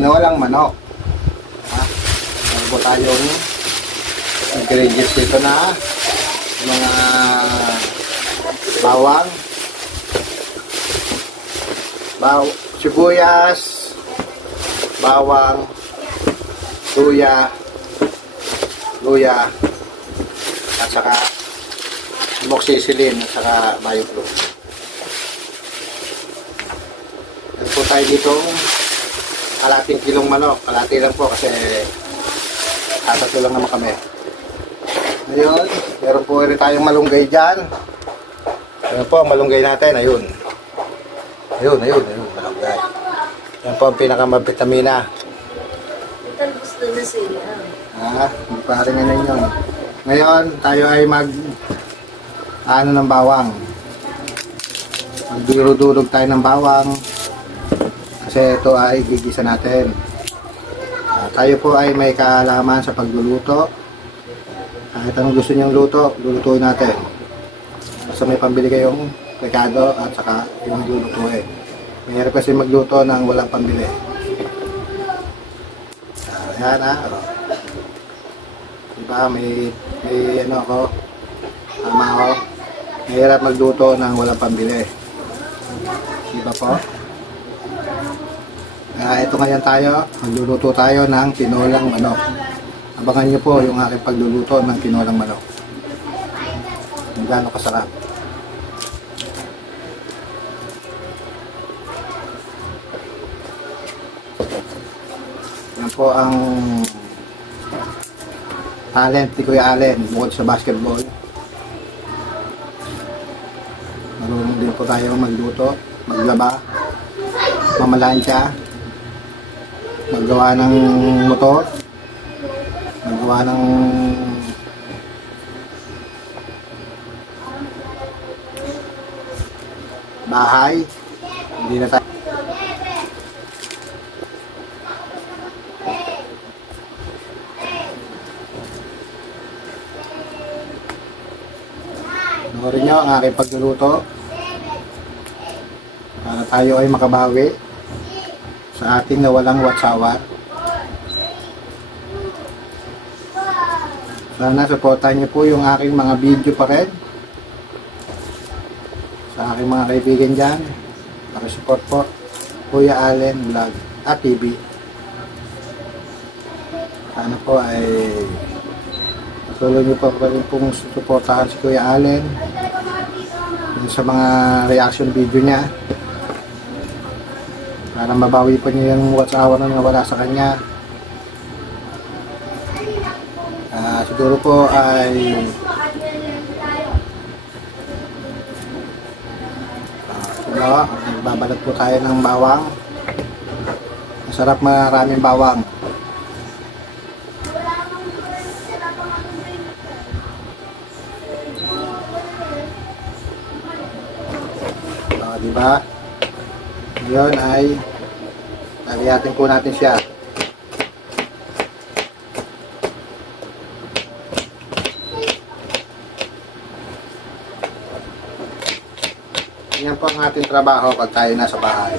tinolang manok. Meron po tayong ingredients dito na mga bawang, sibuyas, bawang, luya, at saka amoxicillin at saka bioflow. Meron po tayo dito kalating kilong manok. Kalati lang po kasi tatlo lang naman kami. Ngayon, meron po rin tayong malunggay dyan. Ayan po ang malunggay natin. Ayun, malunggay. Yan po ang pinakamabitamina. Talbos na na sila. Hindi pa rin ngayon yun. Ngayon, tayo ay ng bawang. Magdurog-durog tayo ng bawang. Kasi ito ay gigisa natin. Tayo po ay may kaalaman sa pagluluto. Kahit anong gusto niyong luto, lulutuin natin. Basta may pambili kayong rekado at saka yung lulutuin. Mayroon kasi magluto ng walang pambili. Ayan diba, may ano ako, tama ako. Mahirap magluto ng walang pambili. Diba po? Ito ngayon tayo, magluluto tayo ng tinolang manok. Abangan niyo po yung aking pagluluto ng tinolang manok. Kung gaano kasarap. Yan po ang talent ni Kuya Allen bukod sa basketball. Marunong din po tayo magluto, maglaba, mamalansya, maggawa ng motor, magawa ng bahay. Hindi na tayo panoorin nyo ang aking pagluluto para tayo ay makabawi sa ating nawalang watsawan. Sana supportahan niyo po yung aking mga video pa rin sa aking mga kaibigan dyan. Pakisupport po Kuya Allen Vlog at TV. Sana po ay patuloy niyo pa rin pong supportahan si Kuya Allen sa mga reaction video niya para mabawi pa niya yung watsawan na nawala sa kanya. Siguro po ay babalat po tayo ng bawang. Masarap maraming bawang. Diba? Ngayon ay lalihatin po natin siya. Yan po ang ating trabaho pag tayo nasa bahay.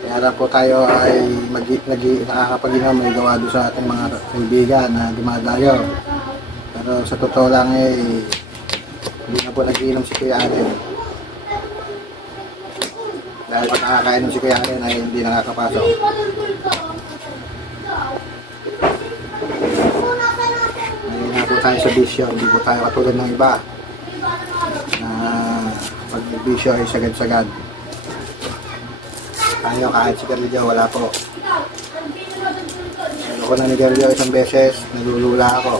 Kaya na po tayo ay nakakapag-inom, may gawa doon sa ating mga kaibigan na dumadayo. Pero sa totoo lang hindi na po nag-iinom si Kuya Allen. Dahil pag nakakainom si Kuya Allen ay hindi nakakapasok. Ngayon na po tayo sa bisyo, hindi po tayo katulad ng iba na pag bisyo ay sagad-sagad. Tayo kahit sigarilyo wala po. Ako na nigarilyo isang beses, nalulula ako.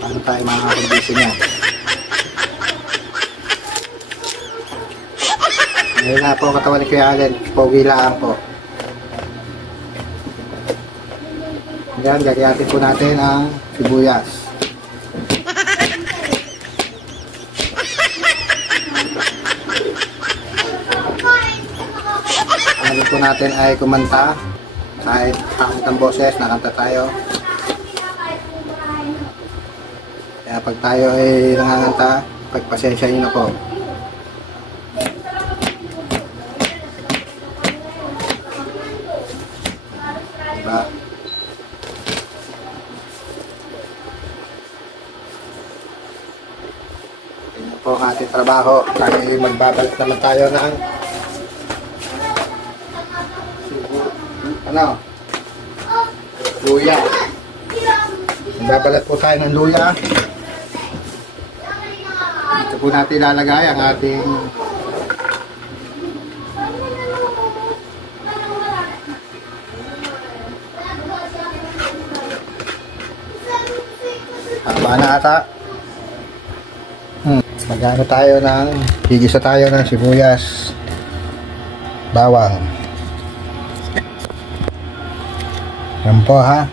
Paano tayo makakapag-bisyo niya? Ngayon na po katawan ni Kuya Allen, pogi lang po. Ngayon, gagayatin po natin ang sibuyas. Ano po natin ay kumanta. Kahit pangit ang boses, nakanta tayo. Kaya pag tayo ay nanganganta, pagpasensya nyo na po. Diba? Ganyan po ang ating trabaho. Kaya magbabalik naman tayo ng luya. Magbabalat po tayo ng luya. Ito po natin ilalagay ang ating haba na ata. Magano tayo ng gigisa tayo ng sibuyas, bawang. Yan po ha.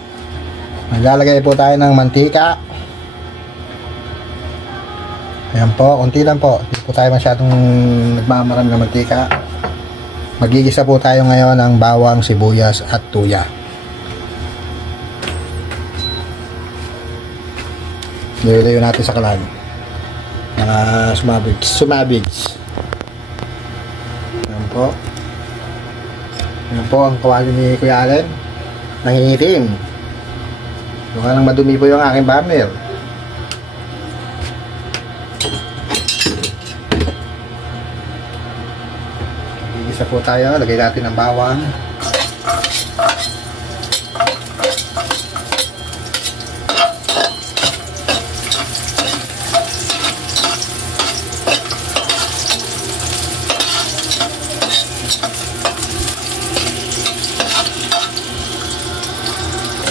Maglalagay po tayo ng mantika. Ayan po, konti lang po. Hindi po tayo masyadong nagmamaram ng mantika. Magigisa po tayo ngayon ng bawang, sibuyas at tuya. Nilayo natin sa kalan. Sumabigs. Ayan po. Ayan po ang kawali ni Kuya Allen. Nangingitim. Mukha nang madumi po yung aking burner. Isa po tayo, lagay natin ng bawang.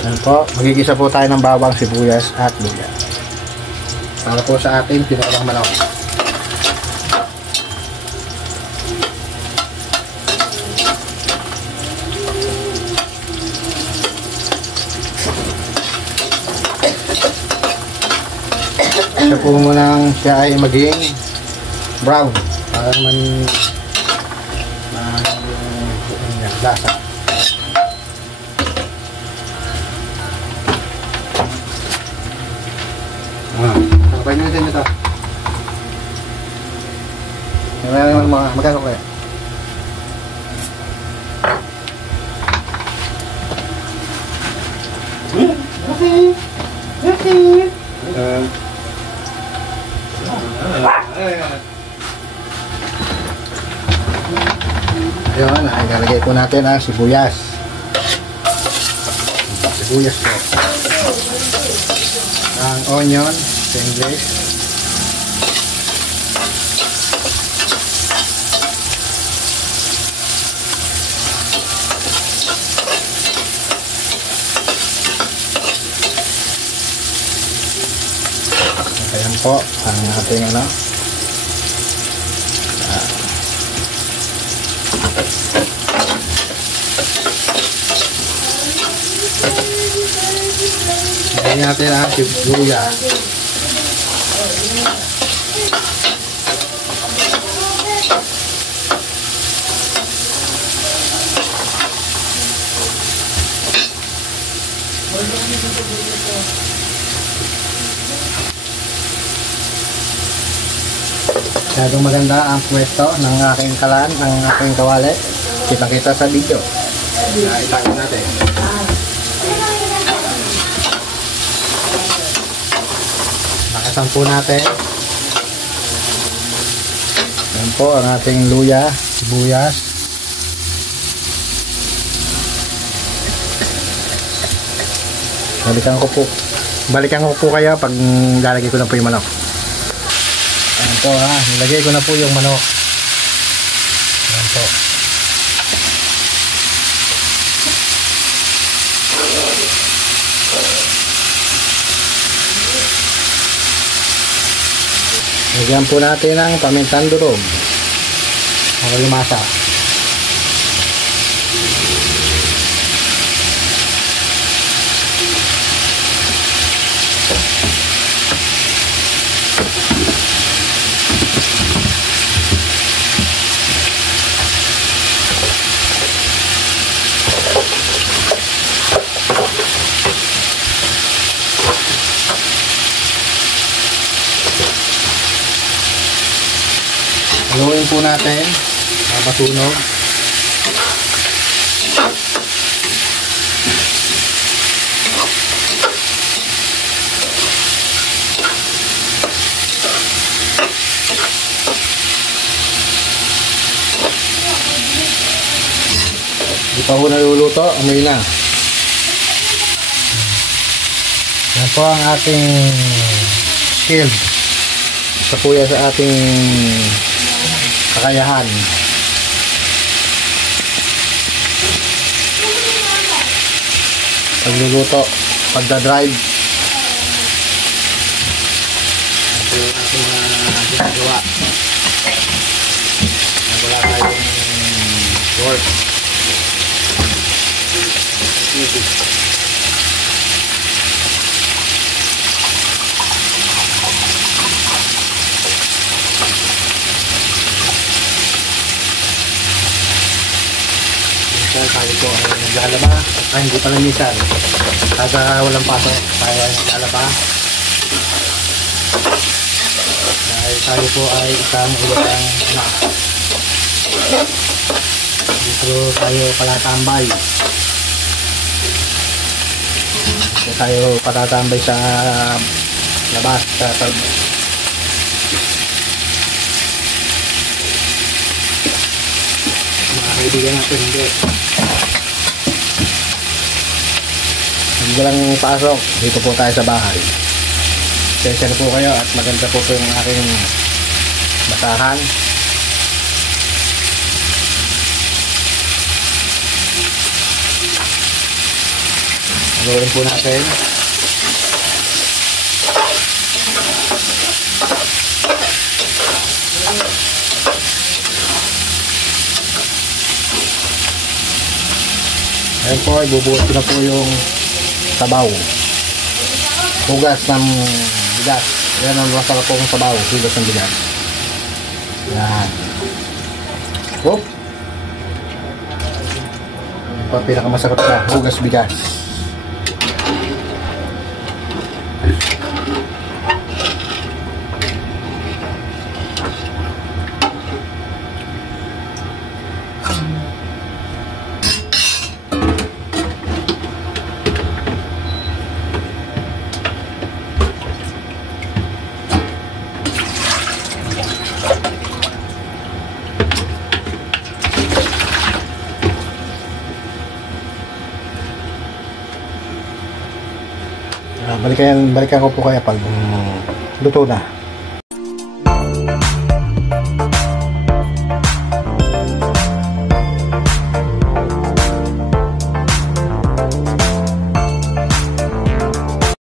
Ayan po, magigisa po tayo ng bawang, sibuyas at luya. Para po sa ating tinolang manok. Ito po munang siya ay maging brown para naman lasa. Okay na din ito. Magkano kaya? Ayun, ilalagay po natin ang sibuyas. Sibuyas po. Ang onion, stainless. Ayan po ang ating ano. Lagyan natin ang sibuyas. Masyadong maganda ang pwesto ng aking kalan, ng aking kawali. Kita-kita sa video. Itago natin. Nakasan po natin. Yan po ang ating luya, sibuyas. Balikan ko po kayo pag lalagay ko na po yung manok. Ayan po ha, nilagay ko na po yung manok. Ayan po. Lagyan po natin ang pamintang durog para lumasa. Haluin po natin para masunog. Hindi pa po naluluto, amoy na. Yan po ang ating shield. Isa po yan sa ating kakayahan. Pagluluto, pagdadrive. Ito yung ating ginagawa. Wala tayong work. Minsan tayo po ay naglalaba. Hindi pala minsan. Kada walang pasok tayo ay naglalaba. Dahil tayo po ay isang ilang anak. Dito tayo palatambay. Dito tayo palatambay sa labas. Sa mga kaibigan natin hindi. Hindi lang pasok. Dito po tayo sa bahay. Session po kayo at maganda po yung aking basahan. Haluin po natin. Ayan po, ibubuhos ko na po yung sabaw. Hugas ng bigas. Yan ang masarap pong sabaw. Hugas ng bigas. Yan. Whoop. Yan po, pinakamasarap na hugas bigas. Balikan ko po kaya pag luto na.